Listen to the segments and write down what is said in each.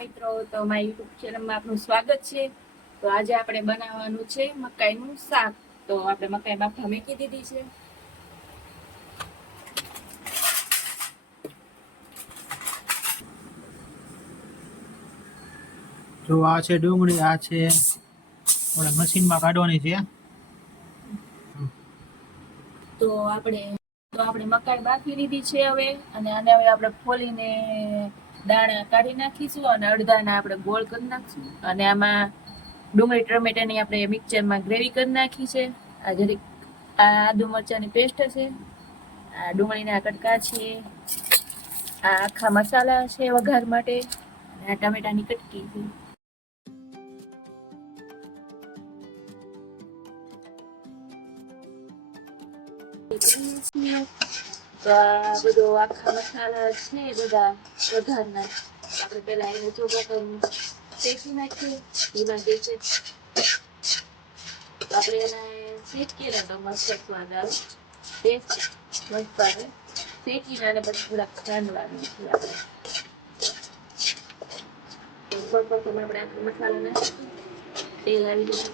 મિત્રો, તો મારી યુટ્યુબ ચેનલમાં આપનું સ્વાગત છે. તો આજે આપણે બનાવવાનું છે મકાઈનું શાક. તો આપણે મકાઈ બાફવા મૂકી દીધી છે. જો આ છે ડુંગળી, આ છે આપણે મશીનમાં કાઢવાની છે. તો આપણે મકાઈ બાફી લીધી છે હવે, અને આને હવે આપણે ફોલીને દાણા કાઢી નાખીશું અને અડધાને આપણે ગોળ કરી નાખીશું. અને આમાં ડુંગળી ટમેટાની આપણે મિક્સરમાં ગ્રેવી કરી નાખી છે. આ જરીક આ આદુ મરચાંની પેસ્ટ છે, આ ડુંગળીના કટકા છે, આ આખા મસાલા છે વઘાર માટે, અને આ ટમેટાની કટકી છે. તો આ બધો આખા મસાલા છે બધા વઘારના, આપણે પેલા એને ચોખ્ખા શેકી નાખીએ. એમાં જે છે આપણે એને શેકીએ ને તો મસ્ત સ્વાદ આવે, ટેસ્ટ મસ્ત આવે. શેકીને અને પછી થોડાક ખાંડવાનું છે આપણે. આપણે આખો મસાલો નાખીશું, તેલ આવી જશે.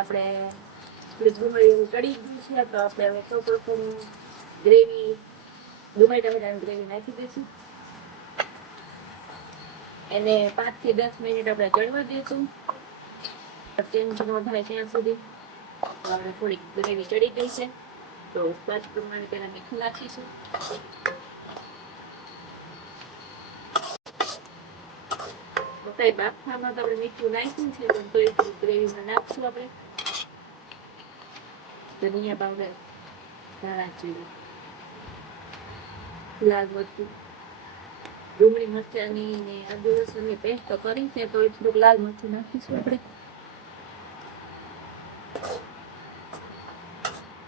આપણે ડુંગળી ચડી ગયું છે, તો આપણે હવે સૌપ્રથમ ગ્રેવી ડુંગળી ટમેટાની ગ્રેવી નાખી દઈશું. એને 5 થી 10 મિનિટ આપણે ચડવા દઈશું. ચેન્જ થાય ત્યાં સુધી આપણે થોડીક ગ્રેવી ચડી ગઈ છે, તો સ્વાદ પ્રમાણે પેલા મીઠું નાખીશું. મકાઈ બાફવામાં તો આપણે મીઠું નાખ્યું છે, પણ તો એટલું ગ્રેવીમાં નાખશું આપણે. ધનિયા પાવડર, ધાણા જીરું, લાલ મરચું, ડુંગળી મરચાંની ને આદુ લસણની પેસ્ટ તો કરી છે, તો થોડુંક લાલ મરચું નાખીશું આપણે.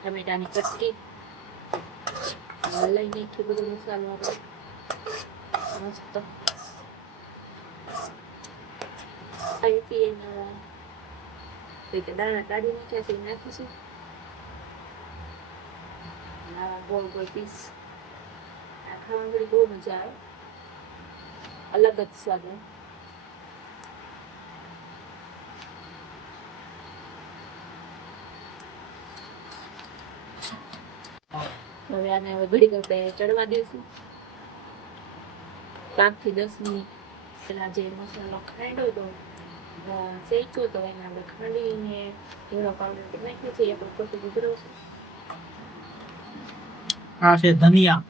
ટમેટાની કટકી લઈ નાખી, બધો મસાલો આપણે મસ્ત દાણા કાઢી નાખ્યા છે, નાખીશું. ગોળ ગોળ પીસ આ ખાવાની બહુ મજા આવે, અલગ જ સ્વાદ આવે. હવે આને ઘડીક આપણે ચડવા દઈશું. 5 થી 10 મિનિટ પેલા જે મસાલો ખાંડ્યો હતો, શેક્યો તો એને આપણે ખાંડીને ઝીણો પાવડર નાખ્યો છે, એ પણ પોતે ઉતરવું છે. આ છે ધનિયા.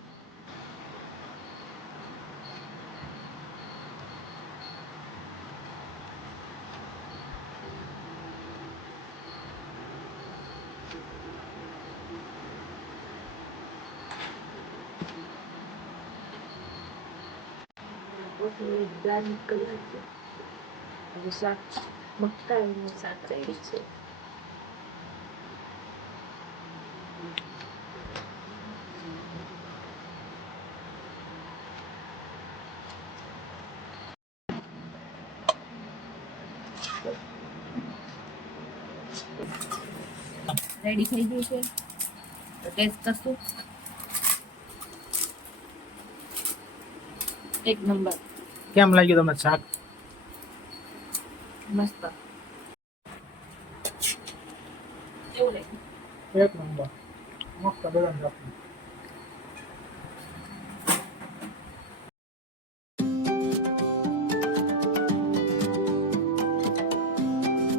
ગાર્નિક કરી નાખીએ. હવે શાક મકાઈનું શાક રેડી છે. રેડી થઈ ગયું છે, તો ટેસ્ટ કરશું. એક નંબર. કેમ લાગ્યું તમને શાક? મસ્ત. કેવું લાગ્યું? એક નંબર. મસ્ત બધાને રાખવું.